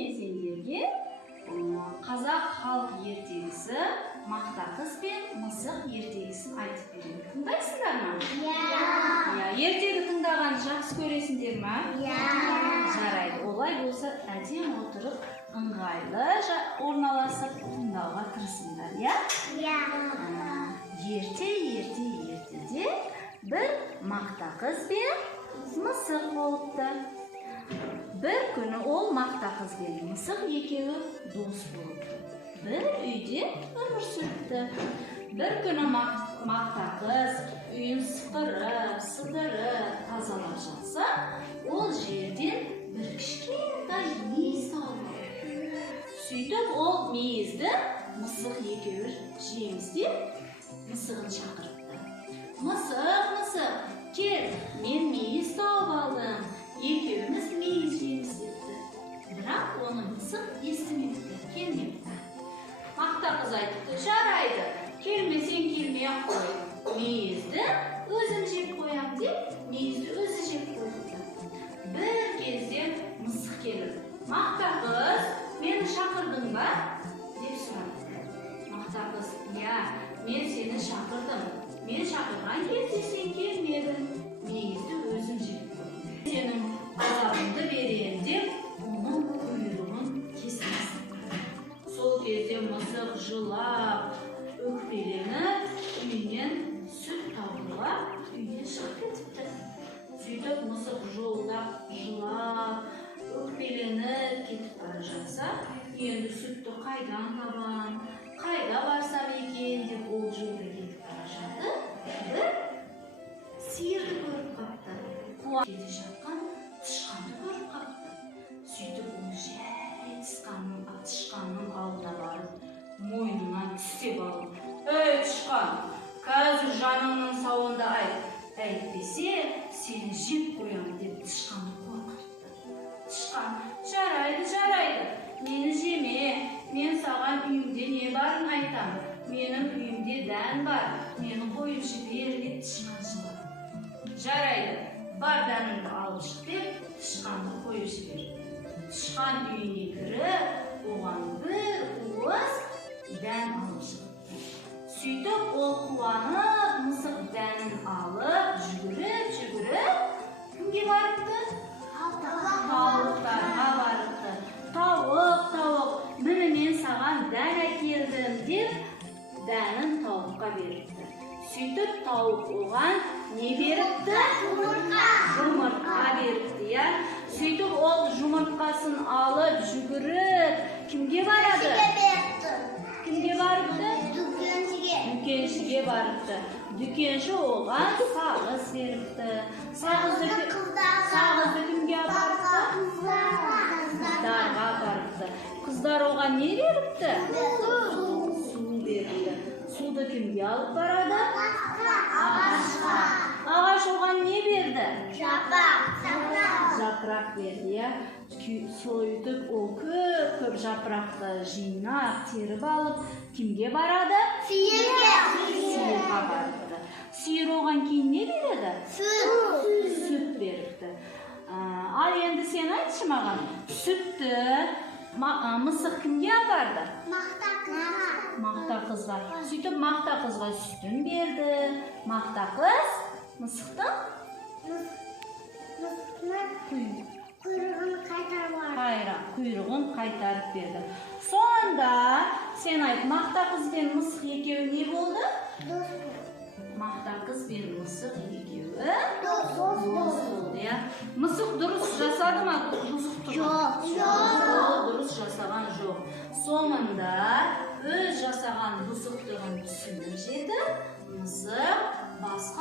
мен сендерге қазақ халық ертегісі мақта қыз бен мысық ертегісін айтып беремін. Тыңдайсыңдар ма? Иә. Ертегі тыңдағанды жақсы көресіңдер ме? Иә. Жарайды. Олай болса әдемі отырып ыңғайлы орналасып тыңдауға тырысыңдар, иә? Иә. Ертеде бір мақта қыз бен мысық болыпты. Bir күні ол мақта қыз бен мысық екеуі дос болыпты. Bir үйде өмір сүріпті. Bir күні мақта қыз үйін сыдырып тазалап жатса, ол жерден бір кішкентай мейіз тауып алыпты. Сөйтіп ол мейізді мысық екеуі жейміз деп мысығын шақырыпты. Мысық, кел, мен мейіз тауып алдым. Екеуміз мейіз жейміз депті. Бірақ оны мысық естімепті, келмепті. Мақта қыз айтыпты, жарайды, келмесең келмей-ақ қой. Мейізді өзім жеп қоям деп, мейізді өзі жеп қойыпты. Bir кезде мысық келіп, мақта қыз, мені шақырдың ба? деп сұрапты. Мақта қыз, иә, мен сені шақырдым. Мен шақырған кезде сен келмедің. Мейізді өзім жеп қойдым. Сенің азабыңды берейін деп, оның құйрығын кесіпті. Сол кезде мысық жылап, өкпеленіп, үйінен сүт тауыға үйіне шығып кетіпті. Сөйтіп мысық жолда жылап, өкпеленіп кетіп бара жатса, енді сүтті қайдан табам, қайда барсам екен деп ол жолда кетіп бара жатты. Бір сиырды көріп қапты. Қуа келе жатқан тышқанды көріп қапты. Сөйтіп ол жай тышқанның алдына барып, мойнынан тістеп алып, «Ей, тышқан, қазір жаныңның сауында айт, әйтпесе сені жеп қоямын» деп тышқанды қорқытты. Тышқан, жарайды, мені жеме, мен саған үйімде не барын айтам. Менің үйімде дән бар, мені қойып жібер деп тышқан жылады. Жарайды, бар дәніңді алып шық деп тышқанды қойып жіберді. Тышқан үйіне кіріп, оған бір уыс дән алып шықты. Сөйтіп ол қуанып, мысық дәнін алып, жүгіріп, кімге барыпты? Тауықтарға барыпты. Тауық, міне мен саған дән әкелдім деп, дәнін тауыққа беріпті. Сөйтіп тауық оған не беріпті? Жұмыртқа беріпті, иә? Сөйтіп ол жұмыртқасын алып жүгіріп, кімге барады? Кімге барыпты? Дүкеншіге барыпты. Дүкенші оған сағыз беріпті. Сағызды кімге апарыпты? Қыздарға апарыпты. Қыздар оған не беріпті? Су беріпті. Суды кімге алып барады? Ағашқа. Ағаш оған не берді? Жапырақ берді, иә? Сөйтіп ол көп жапырақты жинап, теріп алып, кімге барады? Сиырға барыпты. Сиыр оған кейін не береді? Сүт беріпті. Ал енді сен айтшы маған, сүтті мысық кімге апарды? Мақта қызға. Сөйтіп мақта қызға сүтін берді. Мақта қыз мысықтың құйрығын қайтарып берді. Сонда сен айт, мақта қыз бен мысық екеуі не болды? Мақта қыз бен мысық екеуі дос болды, иә? Мысық дұрыс жасады ма? Жоқ, дұрыс жасаған жоқ. Соңында өз жасаған бұзықтығын түсініп жетіп, мысық басқа